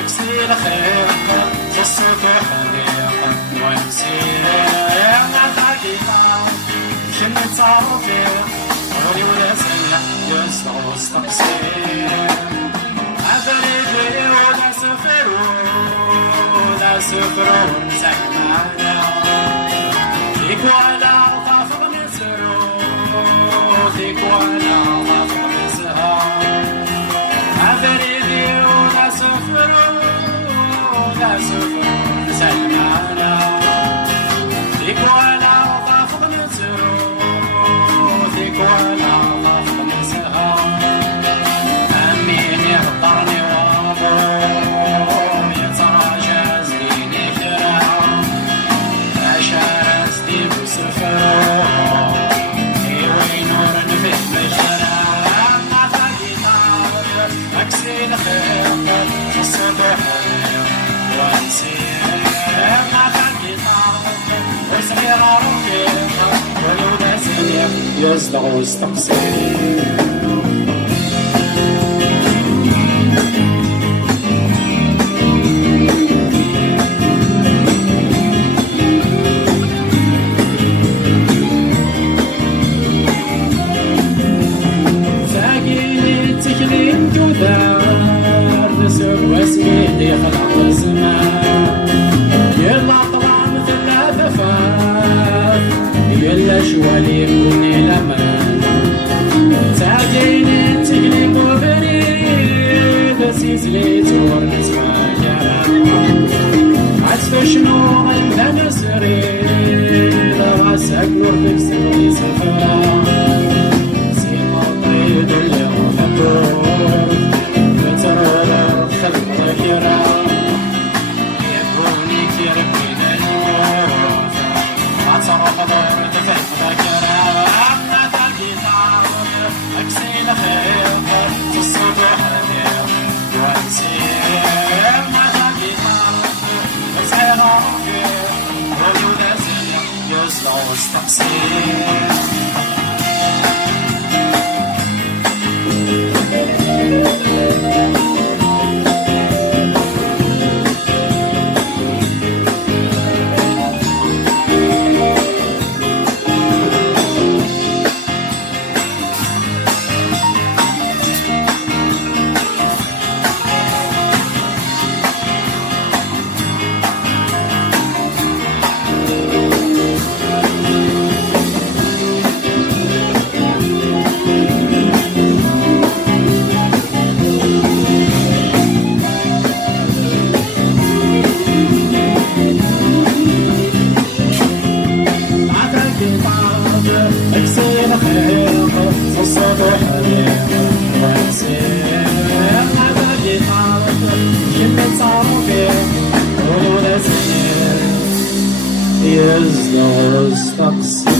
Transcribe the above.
أكسي الخير تصبح حريق ونسير نتاقينا شمت تعرفين غولي ولا سنة يسطع وستقصير عفريتي ولا سفرون زحمانا فيك ولا طافق نسرو فيك ولا طافق نسها عفريتي ولا سفرون زحمانا فيك ولا طافق نسرو فيك ولا طافق نسها أمين يهضرني يصدع ويستقصي واسمي خلق الزمان يلا طلع مثل الأفاف يلا شوالي كوني الأمان تعجيني تجلي مبريد سيزلي تور نسمع كلام عزف شنو عندنا نسري راسك نور في السفر سفرة سيما طيب اليوم فطور Is the stocks